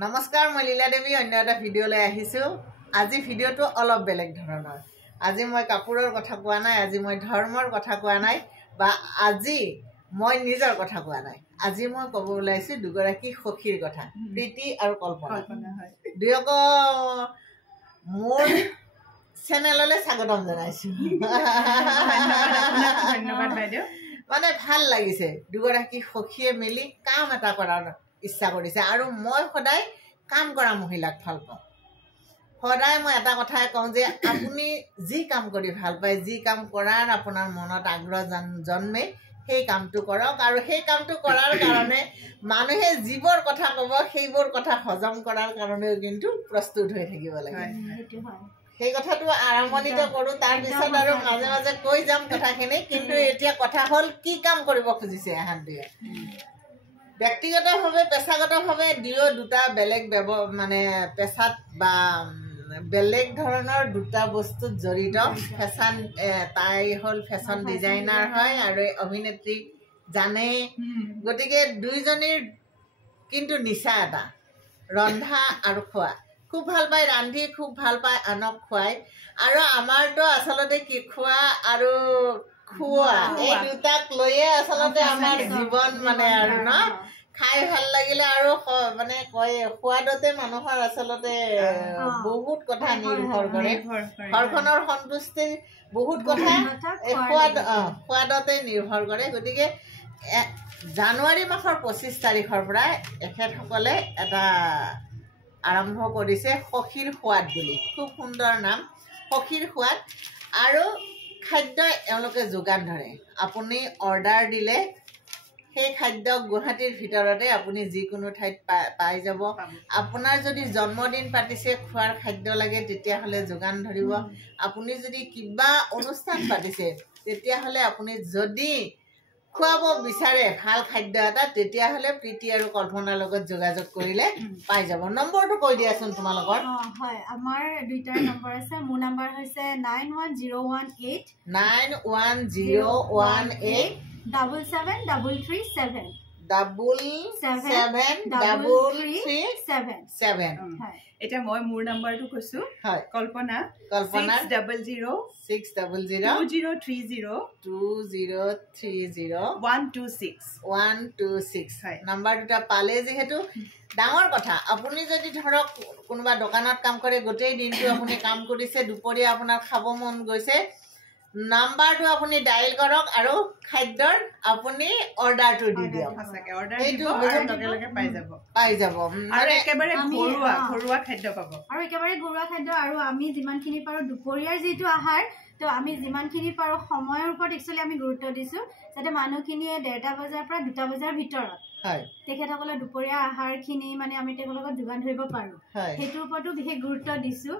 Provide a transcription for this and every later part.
নমস্কাৰ, মই লীলা দেৱী অন্য এটা ভিডিঅ'লৈ আহিছোঁ। আজি ভিডিঅ'টো অলপ বেলেগ ধৰণৰ। আজি মই কাপোৰৰ কথা কোৱা নাই, আজি মই ধৰ্মৰ কথা কোৱা নাই, বা আজি মই নিজৰ কথা কোৱা নাই। আজি মই ক'ব ওলাইছোঁ দুগৰাকী সখীৰ কথা, প্ৰীতি আৰু কল্পনা। দুয়োকে মোৰ চেনেললৈ স্বাগতম জনাইছোঁ। ধন্যবাদ বাইদেউ। মানে ভাল লাগিছে, দুগৰাকী সখীয়ে মিলি কাম এটা কৰাৰ ইচ্ছা কৰিছে। আৰু মই সদায় কাম কৰা মহিলাক ভাল পাওঁ। সদায় মই এটা কথাই কওঁ যে আপুনি যি কাম কৰি ভাল পায়, যি কাম কৰাৰ আপোনাৰ মনত আগ্ৰহ জন্মে, সেই কামটো কৰক। আৰু সেই কামটো কৰাৰ কাৰণে মানুহে যিবোৰ কথা ক'ব, সেইবোৰ কথা হজম কৰাৰ কাৰণেও কিন্তু প্ৰস্তুত হৈ থাকিব লাগে। সেই কথাটো আৰম্ভণিতে কৰোঁ, তাৰপিছত আৰু মাজে মাজে কৈ যাম কথাখিনি। কিন্তু এতিয়া কথা হ'ল, কি কাম কৰিব খুজিছে এহাত দুয়ে। ব্যক্তিগতভাৱে পেছাগতভাৱে দুটা বেলেগ মানে পেছাত বা বেলেগ ধৰণৰ দুটা বস্তুত জড়িত। ফেশ্বন, তাই হ'ল ফেশ্বন ডিজাইনাৰ হয় আৰু অভিনেত্ৰী জানেই। গতিকে দুইজনীৰ কিন্তু নিচা এটা, ৰন্ধা আৰু খোৱা। খুব ভাল পায় ৰান্ধি, খুব ভাল পায় আনক খুৱাই। আৰু আমাৰতো আচলতে কি খোৱা আৰু খোৱা, এই দুটাক লৈয়ে আচলতে আমাৰ জীৱন মানে আৰু ন। খাই ভাল লাগিলে আৰু মানে কয় সোৱাদতে মানুহৰ আচলতে বহুত কথা নিৰ্ভৰ কৰে। ঘৰখনৰ সন্তুষ্টি বহুত কথা সোৱাদতে নিৰ্ভৰ কৰে। গতিকে জানুৱাৰী মাহৰ 25 তাৰিখৰ পৰা এখেতসকলে এটা আৰম্ভ কৰিছে সখীৰ সোৱাদ বুলি। খুব সুন্দৰ নাম, সখীৰ সোৱাদ। আৰু খাদ্য এওঁলোকে যোগান ধৰে। আপুনি অৰ্ডাৰ দিলে সেই খাদ্য গুৱাহাটীৰ ভিতৰতে আপুনি যিকোনো ঠাইত পাই যাব। আপোনাৰ যদি জন্মদিন পাতিছে, খোৱাৰ খাদ্য লাগে, তেতিয়াহ'লে যোগান ধৰিব। আপুনি যদি কিবা অনুষ্ঠান পাতিছে, তেতিয়াহ'লে আপুনি যদি খুৱাব বিচাৰে ভাল খাদ্য এটা, তেতিয়াহ'লে প্ৰীতি আৰু কল্পনাৰ লগত যোগাযোগ কৰিলে পাই যাব। নম্বৰটো কৈ দিয়াচোন তোমালোকৰ। হয়, আমাৰ দুইটাৰ নম্বৰ আছে। মোৰ নম্বৰ হৈছে 91018 91018 77337 77337। এতিয়া মই মোৰ নম্বৰটো কৈছোঁ। হয়, কল্পনা 6002030 নম্বৰ দুটা পালে। যিহেতু ডাঙৰ কথা, আপুনি যদি ধৰক কোনোবা দোকানত কাম কৰে, গোটেই দিনটো আপুনি কাম কৰিছে, দুপৰীয়া আপোনাৰ খাব মন গৈছে, নাম্বাৰটো আপুনি ডাইল কৰক আৰু খাদ্যৰ আপুনি অৰ্ডাৰটো দি দিয়ক। পাই যাব। আৰু একেবাৰে ঘৰুৱা খাদ্য পাব। আৰু একেবাৰে ঘৰুৱা খাদ্য। আৰু আমি যিমানখিনি পাৰোঁ দুপৰীয়াৰ যিটো আহাৰ, তো আমি যিমানখিনি পাৰোঁ সময়ৰ ওপৰত একচুৱেলি আমি গুৰুত্ব দিছোঁ, যাতে মানুহখিনিয়ে 1:30 বজাৰ পৰা 2টা বজাৰ ভিতৰত তেখেতসকলে দুপৰীয়া আহাৰখিনি মানে আমি তেওঁলোকক যোগান ধৰিব পাৰোঁ, সেইটোৰ ওপৰতো বিশেষ গুৰুত্ব দিছোঁ।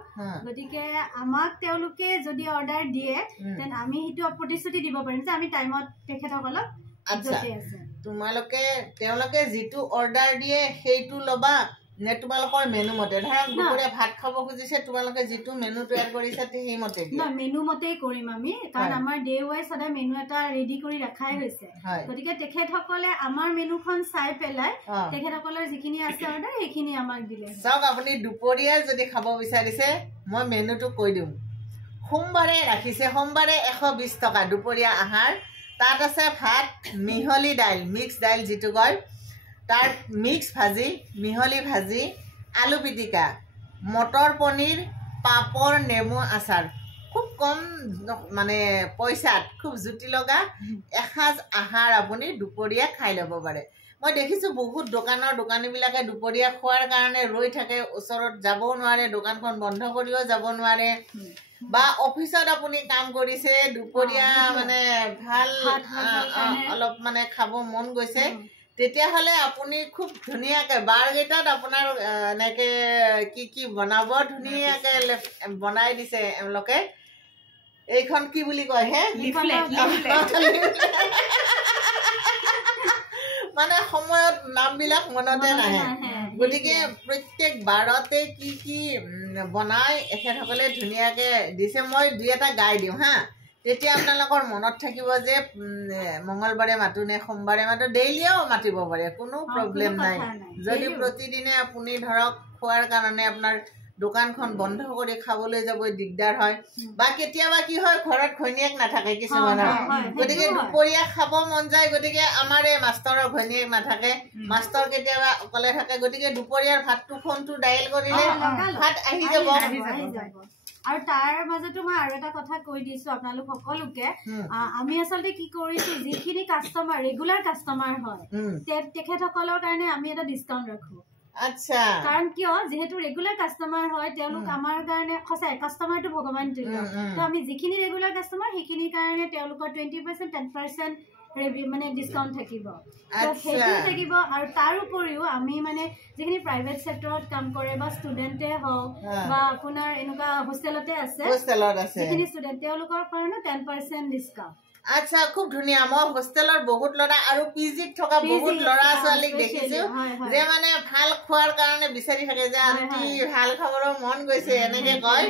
গতিকে আমাক তেওঁলোকে যদি অৰ্ডাৰ দিয়ে, তেন আমি সেইটো প্ৰতিশ্ৰুতি দিব পাৰিম যে আমি টাইমত তেখেতসকলক য'তে আছে। তেওঁলোকে যিটো অৰ্ডাৰ দিয়ে সেইটো ল'বা নে তোমালোকৰ মেনু মতে? ধৰক দুপৰীয়া ভাত খাব খুজিছে, তোমালোকে যিটো মেনু তৈয়াৰ কৰিছা সেইমতে না, মেনু মতেই কৰিম আমি, কাৰণ আমাৰ ডে ৱাইজ সদায় মেনু এটা ৰেডি কৰি ৰখাই হৈছে। গতিকে তেখেতসকলে আমাৰ মেনুখন চাই পেলাই তেখেতসকলৰ যিখিনি আছে অৰ্ডাৰ, সেইখিনি আমাক দিলে। চাওক, আপুনি দুপৰীয়া যদি খাব বিচাৰিছে, মই মেনুটো কৈ দিওঁ। সোমবাৰে ৰাখিছে, সোমবাৰে 120 টকা দুপৰীয়া আহাৰ। তাত আছে ভাত, মিহলি দাইল, মিক্স দাইল যিটো কয়, তাৰ মিক্স ভাজি, মিহলি ভাজি, আলু পিটিকা, মটৰ পনীৰ, পাপৰ, নেমু আচাৰ। খুব কম মানে পইচাত খুব জুতি লগা এসাঁজ আহাৰ আপুনি দুপৰীয়া খাই ল'ব পাৰে। মই দেখিছোঁ বহুত দোকানীবিলাকে দুপৰীয়া খোৱাৰ কাৰণে ৰৈ থাকে, ওচৰত যাবও নোৱাৰে, দোকানখন বন্ধ কৰিও যাব নোৱাৰে। বা অফিচত আপুনি কাম কৰিছে, দুপৰীয়া মানে ভাল অলপ মানে খাব মন গৈছে, তেতিয়াহ'লে আপুনি খুব ধুনীয়াকৈ বাৰকেইটাত আপোনাৰ এনেকৈ কি বনাব, ধুনীয়াকৈ বনাই দিছে এওঁলোকে। এইখন কি বুলি কয় হে, মানে সময়ত নামবিলাক মনতে নাহে। গতিকে প্ৰত্যেক বাৰতে কি বনাই এখেতসকলে ধুনীয়াকৈ দিছে। মই দুই এটা গাই দিওঁ হা। তেতিয়া আপোনালোকৰ মনত থাকিব যে মঙ্গলবাৰে মাতো নে সোমবাৰে মাতো ডেইলিও মাতিব পাৰে কোনো প্ৰব্লেম নাই যদি প্ৰতিদিনে আপুনি ধৰক খোৱাৰ কাৰণে আপোনাৰ দোকানখন বন্ধ কৰি খাবলৈ যাব দিগদাৰ হয় বা কেতিয়াবা কি হয় ঘৰত ঘৈণীয়েক নাথাকে কিছুমানৰ গতিকে দুপৰীয়া খাব মন যায় গতিকে আমাৰ এই মাষ্টৰৰ ঘৈণীয়েক নাথাকে মাষ্টৰ কেতিয়াবা অকলে থাকে গতিকে দুপৰীয়াৰ ভাতটো ফোনটো ডায়েল কৰিলে ভাত আহি যাব আৰু তাৰ মাজতো মই আৰু এটা কথা কৈ দিছো আপোনালোক সকলোকে আমি আচলতে কি কৰিছো যিখিনি কাষ্টমাৰ ৰেগুলাৰ কাষ্টমাৰ হয় তেখেতসকলৰ কাৰণে আমি এটা ডিছকাউণ্ট ৰাখো আচ্ছা কাৰণ কিয় যেহেতু ৰেগুলাৰ কাষ্টমাৰ হয় তেওঁলোক আমাৰ কাৰণে সঁচাই কাষ্টমাৰটো ভগৱান তুল্য তো আমি যিখিনি ৰেগুলাৰ কাষ্টমাৰ সেইখিনিৰ কাৰণে তেওঁলোকৰ 20% 10% মানে ডিছকাউণ্ট থাকিব সেইটো থাকিব আৰু তাৰ উপৰিও আমি মানে যিখিনি প্ৰাইভেট চেক্টৰত কাম কৰে বা ষ্টুডেণ্টে হওক বা আপোনাৰ এনেকুৱা হোষ্টেলতে আছে যিখিনি ষ্টুডেণ্ট তেওঁলোকৰ কাৰণে 10% ডিছকাউণ্ট আচ্ছা খুব ধুনীয়া মই হোষ্টেলৰ বহুত ল'ৰা আৰু পিজিত থকা বহুত ল'ৰা ছোৱালীক দেখিছো যে মানে ভাল খোৱাৰ কাৰণে বিচাৰি থাকে যে আন্টি ভাল খাবৰৰ মন গৈছে এনেকে কয়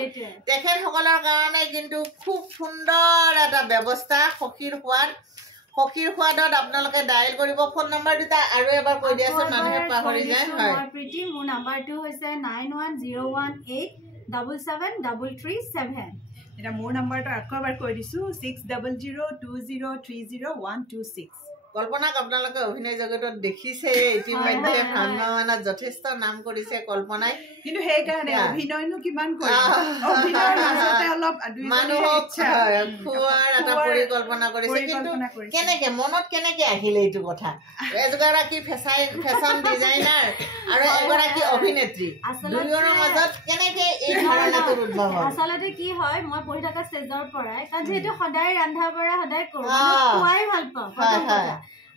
তেখেতসকলৰ কাৰণে কিন্তু খুব সুন্দৰ এটা ব্যৱস্থা সখীৰ সোৱাদত আপোনালোকে ডায়েল কৰিব ফোন নম্বৰ দুটা আৰু এবাৰ কৈ দিয়াচোন মানুহে পাহৰি যায় হয় প্ৰীতি মোৰ নাম্বাৰটো হৈছে 9101877337 এটা মোৰ নাম্বাৰটো আকৌ এবাৰ কৈ দিছো 600020303126 কল্পনাক আপোনালোকে অভিনয় জগতত দেখিছে ইতিমধ্যে ভ্ৰাম্যমানত যথেষ্ট নাম কৰিছে কল্পনাই কিন্তু সেইকাৰণে অভিনয়নো কিমান কৰে অভিনয়ৰ মাজতে অলপ মানুহক খোৱাৰ এটা পৰিকল্পনা কৰিছে কিন্তু কেনেকে মনত কেনেকে আহিলে এইটো কথা এগৰাকী ফেশ্বন ডিজাইনাৰ আৰু এগৰাকী অভিনেত্ৰী দুয়োৰ মাজত কেনেকে এই ধাৰণাটোৰ উদ্ভৱ হ'ল আচলতে কি হয় মই পঢ়ি থকা ষ্টেজৰ পৰাই কাৰণ যিহেতু সদায় ৰন্ধা বঢ়া সদায় কৰো খুৱাই ভাল পাওঁ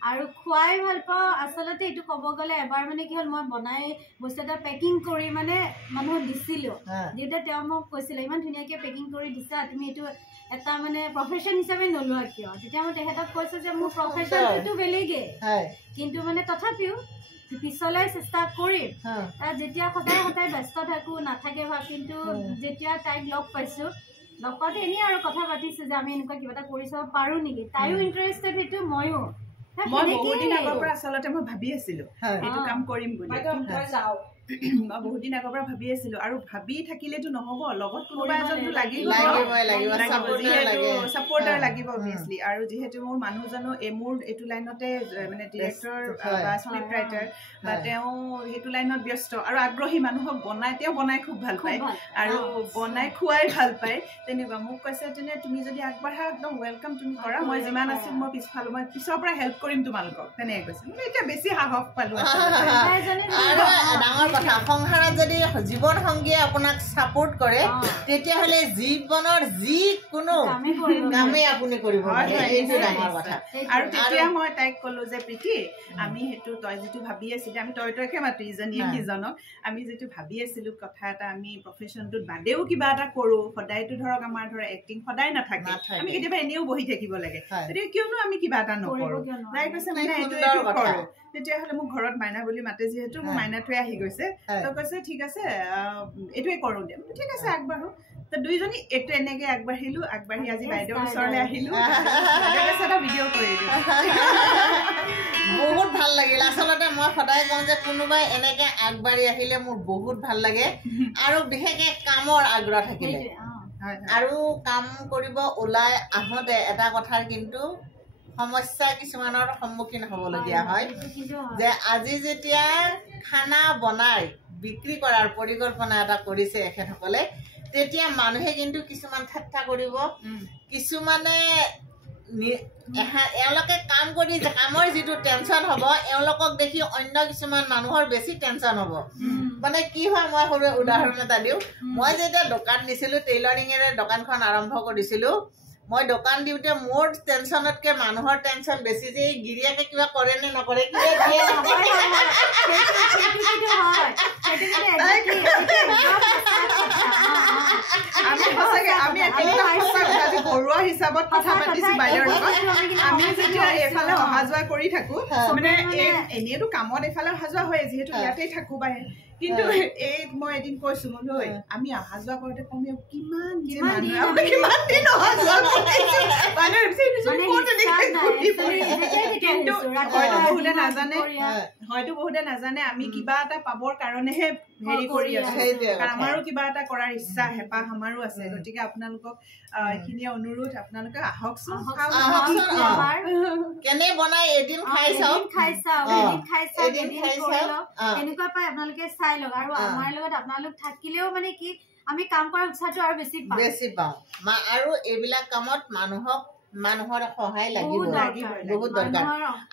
আৰু খুৱাই ভাল পাওঁ আচলতে এইটো ক'ব গ'লে এবাৰ মানে কি হ'ল মই বনাই বস্তু এটা পেকিং কৰি মানে মানুহক দিছিলোঁ যেতিয়া তেওঁ মোক কৈছিলে ইমান ধুনীয়াকৈ পেকিং কৰি দিছা তুমি এইটো এটা মানে প্ৰফেশ্যন হিচাপে নোলোৱা কিয় তেতিয়া মই তেখেতক কৈছোঁ যে মোৰ প্ৰফেশ্যনটো বেলেগেই কিন্তু মানে তথাপিও পিছলৈ চেষ্টা কৰিম যেতিয়া সদায় ব্যস্ত থাকোঁ নাথাকে কিন্তু যেতিয়া তাইক লগ পাইছোঁ লগতে এনেই আৰু কথা পাতিছোঁ যে আমি এনেকুৱা কিবা এটা কৰি চাব পাৰোঁ নেকি তাইও ইণ্টাৰেষ্টেড সেইটো ময়ো মই বহুত দিন আগৰ পৰা আচলতে মই ভাবি আছিলো এইটো কাম কৰিম বুলি মই বহুত দিন আগৰ পৰা ভাবি আছিলো আৰু ভাবি থাকিলেতো নহব লগত কোনোবা এজনটো লাগিব ছাপৰ্টাৰ লাগিব অবভিয়াছলি আৰু যিহেতু মোৰ মানুহজনো মোৰ এইটো লাইনতে মানে ডিৰেক্টৰ বা স্ক্ৰিপ্ট ৰাইটাৰ বা তেওঁ সেইটো লাইনত ব্যস্ত আৰু আগ্ৰহী মানুহক তেওঁ বনাই খুব ভাল পায় আৰু বনাই খুৱাই ভাল পায় তেনেকুৱা মোক কৈছে যে তুমি যদি আগবাঢ়া একদম ৱেলকাম তুমি কৰা মই যিমান আছো মই পিছৰ পৰা হেল্প কৰিম তোমালোকক তেনেকৈ কৈছে মই এতিয়া বেছি সাহস পালো কথা সংসাৰত যদি জীৱন সংগীয়ে আপোনাক ছাপোৰ্ট কৰে তেতিয়াহ'লে জীৱনৰ যিকোনো কামেই আপুনি কৰিব এইটো ডাঙৰ কথা আৰু তেতিয়া মই তাইক ক'লো যে প্ৰীতি আমি সেইটো তই যিটো ভাবি আছিলি আমি তইকে মাতো ইজনীয়ে সিজনক আমি যিটো ভাবি আছিলো কথা এটা আমি প্ৰফেশ্যনটোত বাদেও কিবা এটা কৰোঁ সদায়তো ধৰক আমাৰ ধৰক এক্টিং সদায় নাথাকে আমি কেতিয়াবা এনেও বহি থাকিব লাগে তেতিয়া কিয়নো আমি কিবা এটা নকৰোঁ তাই কৈছে মানে এইটো কৰোঁ তেতিয়াহ'লে মোক ঘৰত মাইনা বুলি মাতে যিহেতু মোৰ মাইনাটোৱে আহি গৈছে তই কৈছে ঠিক আছে এইটোৱে কৰোঁ দিয়া ঠিক আছে আগবাঢ়ো তো দুইজনী এইটো এনেকৈ আগবাঢ়ি আজি বাইদেউৰ ওচৰলৈ আহিলোঁ এটা ভিডিঅ' কৰি দিওঁ বহুত ভাল লাগিল আচলতে মই সদায় কওঁ যে কোনোবাই এনেকৈ আগবাঢ়ি আহিলে মোৰ বহুত ভাল লাগে আৰু বিশেষকৈ কামৰ আগ্ৰহ থাকিলে আৰু কাম কৰিব ওলাই আহোঁতে এটা কথাৰ কিন্তু সমস্যা কিছুমানৰ সন্মুখীন হ'বলগীয়া হয় যে আজি যেতিয়া খানা বনাই বিক্ৰী কৰাৰ পৰিকল্পনা এটা কৰিছে এখেতসকলে তেতিয়া মানুহে কিন্তু কিছুমান ঠাট্টা কৰিব কিছুমানে এওঁলোকে কাম কৰি কামৰ যিটো টেনশ্যন হ'ব এওঁলোকক দেখি অন্য কিছুমান মানুহৰ বেছি টেনশ্যন হ'ব মানে কি হয় মই সৰু উদাহৰণ এটা দিওঁ মই যেতিয়া দোকান দিছিলোঁ টেইলাৰিঙেৰে দোকানখন আৰম্ভ কৰিছিলোঁ মই দোকান দিওঁতে মোৰ টেনশ্যনতকৈ মানুহৰ টেনশ্যন বেছি যে গিৰিয়াকে কিবা কৰে নে নকৰে ঘৰুৱা হিচাপত কথা পাতিছোঁ বাইদেউৰ লগত আমি যেতিয়া এইফালে অহা যোৱা কৰি থাকোঁ মানে এনেইতো কামত এইফালে অহা যোৱা হয় যিহেতু ইয়াতেই থাকোঁ বা কিন্তু এই মই এদিন কৈছো মনো আমি অহা যোৱা কৰোতে কমেও কিমান দিন অহা যোৱা কৰিছো মানে হয়তো বহুতে নাজানে আমি কিবা এটা পাবৰ কাৰণেহে হেৰি কৰি আছো কাৰণ আমাৰো কিবা এটা কৰাৰ ইচ্ছা হেঁপাহ আমাৰো আছে গতিকে আপোনালোকক এইখিনি অনুৰোধ আপোনালোকে আহকচোন কেনে বনাই এদিন খাই চাওক এনেকুৱা পাই আপোনালোকে চাই লওক আৰু আমাৰ লগত আপোনালোক থাকিলেও মানে কি আমি কাম কৰাৰ উৎসাহটো আৰু বেছি পাওঁ আৰু এইবিলাক কামত মানুহৰ সহায় লাগিব বহুত দৰকাৰ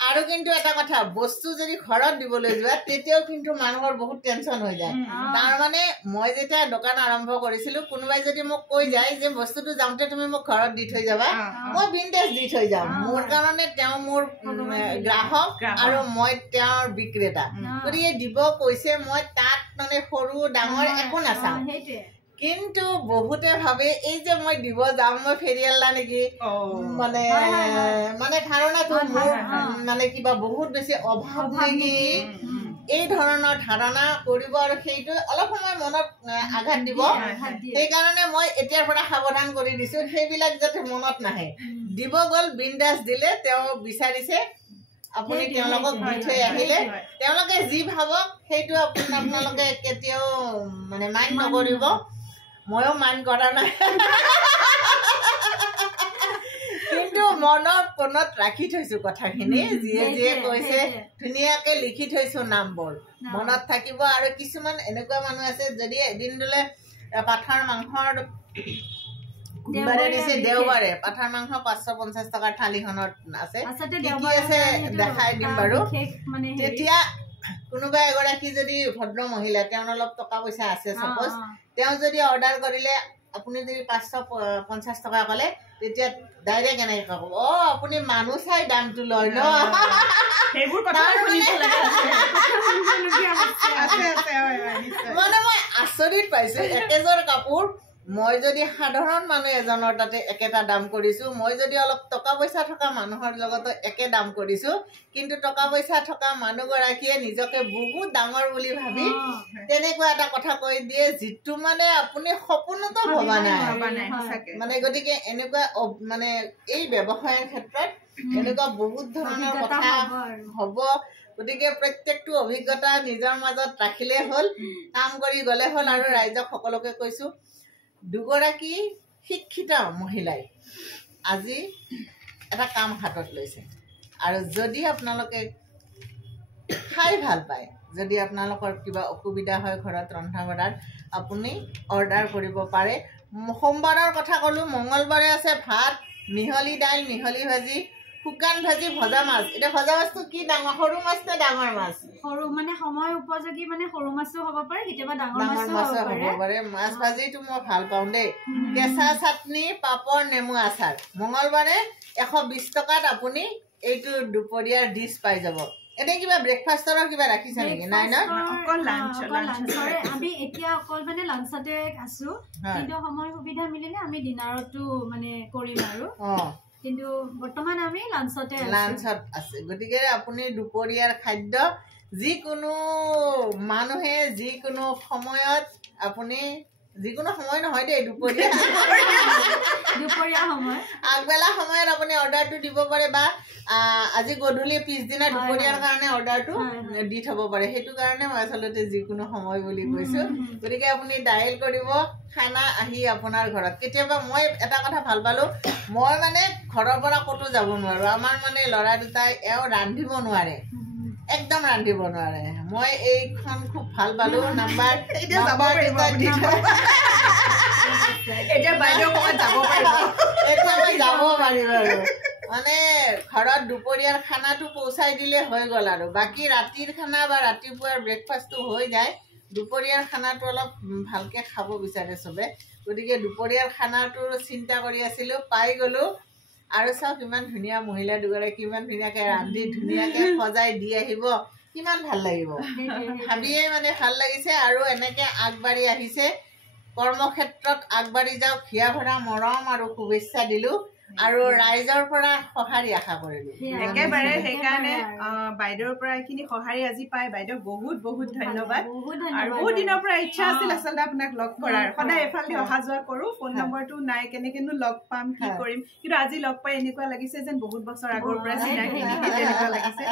আৰু কিন্তু এটা কথা বস্তু যদি ঘৰত দিবলৈ যোৱা তেতিয়াও কিন্তু মানুহৰ বহুত টেনচন হৈ যায় তাৰমানে মই যেতিয়া দোকান আৰম্ভ কৰিছিলো কোনোবাই যদি মোক কৈ যায় যে বস্তুটো যাওঁতে তুমি মোক ঘৰত দি থৈ যাবা মই ভিনটেজ দি থৈ যাম মোৰ কাৰণে তেওঁ মোৰ গ্ৰাহক আৰু মই তেওঁৰ বিক্ৰেতা গতিকে দিব কৈছে মই তাত মানে সৰু ডাঙৰ একো নাচাওঁ কিন্তু বহুতে ভাবে এই যে মই দিব যাম মই ফেৰিয়ালা নেকি মানে মানে ধাৰণাটো মোৰ মানে কিবা বহুত বেছি অভাৱ নেকি এই ধৰণৰ ধাৰণা কৰিব আৰু সেইটো অলপ সময় মনত আঘাত দিব সেইকাৰণে মই এতিয়াৰ পৰা সাৱধান কৰি দিছো সেইবিলাক যাতে মনত নাহে দিব গ'ল বিন্দাস দিলে তেওঁ বিচাৰিছে আপুনি তেওঁলোকক দি থৈ আহিলে তেওঁলোকে যি ভাবক সেইটো আপোনালোকে কেতিয়াও মানে মাইণ্ড নকৰিব ময়ো মাইণ্ড কৰা নাই কিন্তু মনৰ কোণত ৰাখি থৈছো কথাখিনি যিয়ে যিয়ে কৈছে ধুনীয়াকে লিখি থৈছো নামবোৰ মনত থাকিব আৰু কিছুমান এনেকুৱা মানুহ আছে যদি এদিন দিলে পাঠাৰ মাংসৰ দেওবাৰে পাঠাৰ মাংস 550 টকাৰ থালিখনত আছে দেখাই দিম বাৰু তেতিয়া কোনোবা এগৰাকী যদি ভদ্ৰ মহিলা তেওঁৰ অলপ টকা পইচা আছে সাপোজ তেওঁ যদি অৰ্ডাৰ কৰিলে আপুনি যদি 550 টকা ক'লে তেতিয়া ডাইৰেক্ট এনেকৈ ক'ব আপুনি মানুহ চাই দামটো লয় ন সেইবোৰ কথা শুনিব লাগে মানে মই আচৰিত পাইছো একেযোৰ কাপোৰ মই যদি সাধাৰণ মানুহ এজনৰ তাতে একেটা দাম কৰিছো মই যদি অলপ টকা পইচা থকা মানুহৰ লগত একে দাম কৰিছো কিন্তু টকা পইচা থকা মানুহগৰাকীয়ে নিজকে বহুত ডাঙৰ বুলি ভাবি তেনেকুৱা এটা কথা কৈ দিয়ে যিটো মানে আপুনি সপোনতো ভবা নাই মানে গতিকে এনেকুৱা মানে এই ব্যৱসায়ৰ ক্ষেত্ৰত এনেকুৱা বহুত ধৰণৰ কথা হ'ব গতিকে প্ৰত্যেকটো অভিজ্ঞতা নিজৰ মাজত ৰাখিলে হ'ল কাম কৰি গ'লে হ'ল আৰু ৰাইজক সকলোকে কৈছো দুগৰাকী শিক্ষিত মহিলাই আজি এটা কাম হাতত লৈছে আৰু যদি আপোনালোকে খাই ভাল পায় যদি আপোনালোকৰ কিবা অসুবিধা হয় ঘৰত ৰন্ধা বঢ়াত আপুনি অৰ্ডাৰ কৰিব পাৰে সোমবাৰৰ কথা ক'লো মঙ্গলবাৰে আছে ভাত মিহলি দাইল মিহলি ভাজি শুকান ভাজি ভজা মাছ এটা ভজা মাছটো কি ডাঙৰ সৰু মাছ নে ডাঙৰ মাছ সৰু মানে সময় উপযোগী মানে সৰু মাছও হ'ব পাৰে কেতিয়াবা ডাঙৰ মাছও হ'ব পাৰে মাছ ভাজিটো মই ভাল পাওঁ দেই কেঁচা চাটনি পাপৰ নেমু আচাৰ মঙ্গলবাৰে 120 টকাত আপুনি এইটো দুপৰীয়াৰ ডিছ পাই যাব এনে কিবা ব্ৰেকফাষ্টৰ কিবা ৰাখিছে নেকি নাই না অকল লাঞ্চৰে আমি এতিয়া অকল মানে লাঞ্চতে আছো কিন্তু সময় সুবিধা মিলিলে আমি ডিনাৰতো মানে কৰিম আৰু কিন্তু বৰ্তমান আমি লাঞ্চত আছে গতিকে আপুনি দুপৰীয়াৰ খাদ্য যিকোনো মানুহে যিকোনো সময়ত আপুনি যিকোনো সময় নহয় দেই দুপৰীয়া সময় আগবেলা সময়ত আপুনি অৰ্ডাৰটো দিব পাৰে বা আজি গধূলি পিছদিনা দুপৰীয়াৰ কাৰণে অৰ্ডাৰটো দি থব পাৰে সেইটো কাৰণে মই আচলতে যিকোনো সময় বুলি কৈছো গতিকে আপুনি ডায়েল কৰিব খানা আহি আপোনাৰ ঘৰত কেতিয়াবা মই এটা কথা ভাল পালো মই মানে ঘৰৰ পৰা ক'তো যাব নোৱাৰো আমাৰ মানে ল'ৰা দুটাই এও ৰান্ধিব নোৱাৰে একদম ৰান্ধিব নোৱাৰে মই এইখন খুব ভাল পালো নাম্বাৰ এতিয়া যাব পাৰিব এতিয়া বাইদেউ ক'ত যাব পাৰিব এতিয়া মই যাব পাৰিম আৰু মানে ঘৰত দুপৰীয়াৰ খানাটো পৌঁছাই দিলে হৈ গ'ল আৰু বাকী ৰাতিৰ খানা বা ৰাতিপুৱাৰ ব্ৰেকফাষ্টটো হৈ যায় দুপৰীয়াৰ খানাটো অলপ ভালকে খাব বিচাৰে চবে গতিকে দুপৰীয়াৰ খানাটোৰ চিন্তা কৰি আছিলো পাই গ'লো আৰু চাওক ইমান ধুনীয়া মহিলা দুগৰাকী ইমান ধুনীয়াকে ৰান্ধি ধুনীয়াকে সজাই দি আহিব কিমান ভাল লাগিব ভাবিয়ে মানে ভাল লাগিছে আৰু এনেকে আগবাঢ়ি আহিছে কৰ্মক্ষেত্ৰত আগবাঢ়ি যাওক হিয়া ভৰা মৰম আৰু শুভেচ্ছা দিলো আৰু ৰাইজৰ পৰা সঁহাৰি আশা কৰিলো একেবাৰে সেইকাৰণে বাইদেউৰ পৰা এইখিনি সঁহাৰি আজি পাই বাইদেউ বহুত বহুত ধন্যবাদ আৰু বহুত দিনৰ পৰা ইচ্ছা আছিল আচলতে আপোনাক লগ কৰাৰ সদায় এফালে অহা যোৱা কৰো ফোন নম্বৰটো নাই কেনেকেনো লগ পাম কি কৰিম কিন্তু আজি লগ পাই এনেকুৱা লাগিছে যেন বহুত বছৰ আগৰ পৰা চিনাকি তেনেকুৱা লাগিছে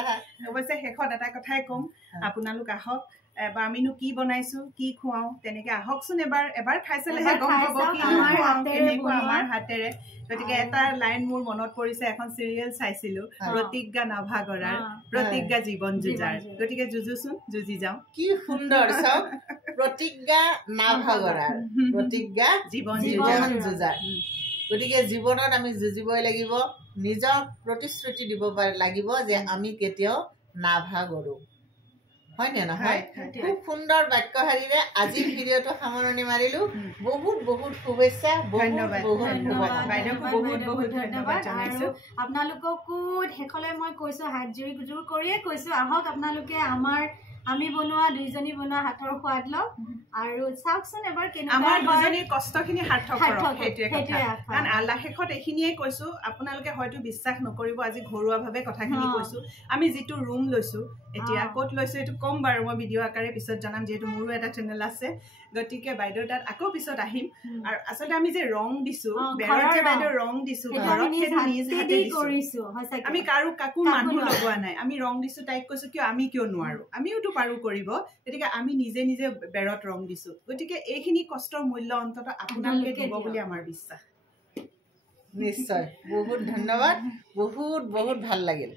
অৱশ্যে শেষত এটা কথাই কম আপোনালোক আহক এবাৰ আমিনো কি বনাইছো কি খুৱাও তেনেকে আহকচোন এবাৰ খাইছিলেহে গম পাব কি খুৱাও কেনেকুৱা আমাৰ হাতেৰে গতিকে এটা লাইন মোৰ মনত পৰিছে এখন চিৰিয়েল চাইছিলো প্ৰতিজ্ঞা নাভাগৰাৰ প্ৰতিজ্ঞা জীৱন যুঁজাৰ গতিকে যুঁজোচোন যুঁজি যাওঁ কি সুন্দৰ চাওক প্ৰতিজ্ঞা নাভাগৰাৰ প্ৰতিজ্ঞা জীৱন যুঁজাৰ গতিকে জীৱনত আমি যুঁজিবই লাগিব নিজক প্ৰতিশ্ৰুতি দিব লাগিব যে আমি কেতিয়াও নাভাগৰো হয় নে নহয় খুব সুন্দৰ বাক্যশাৰীৰে আজিৰ ভিডিঅ'টো সামৰণি মাৰিলো বহুত বহুত শুভেচ্ছা ধন্যবাদ বাইদেউক বহুত বহুত ধন্যবাদ জনাইছো আপোনালোককো শেষলৈ মই কৈছো হাত জোৰ কৰিয়ে কৈছো আহক আপোনালোকে আমি বনোৱা দুইজনী বনোৱা হাতৰ সোৱাদ লওক আৰু চাওকচোন এবাৰ কেনেকুৱা আমাৰ দুজনীৰ কষ্টখিনি সাৰ্থক কৰক সেইটোৱে কথা কাৰণ আল্লাহ শেষত এইখিনিয়ে কৈছো আপোনালোকে হয়তো বিশ্বাস নকৰিব আজি ঘৰুৱাভাৱে কথাখিনি কৈছো আমি যিটো ৰুম লৈছো এতিয়া ক'ত লৈছো এইটো কম বাৰু মই ভিডিঅ' আকাৰে পিছত জনাম যিহেতু মোৰো এটা চেনেল আছে গতিকে বাইদেউৰ তাত আকৌ পিছত আহিম আৰু আচলতে আমি যে ৰং দিছো বেৰত যে বাইদেউ ৰং দিছো ঘৰত সেইটো নিজ হাতে দিছো আমি কাকো মানুহ লগোৱা নাই আমি ৰং দিছো তাইক কৈছো আমি কিয় নোৱাৰো আমিওতো পাৰো কৰিব গতিকে আমি নিজে নিজে বেৰত ৰং দিছো গতিকে এইখিনি কষ্টৰ মূল্য অন্তত আপোনালোকে দিব বুলি আমাৰ বিশ্বাস নিশ্চয় বহুত ধন্যবাদ বহুত বহুত ভাল লাগিল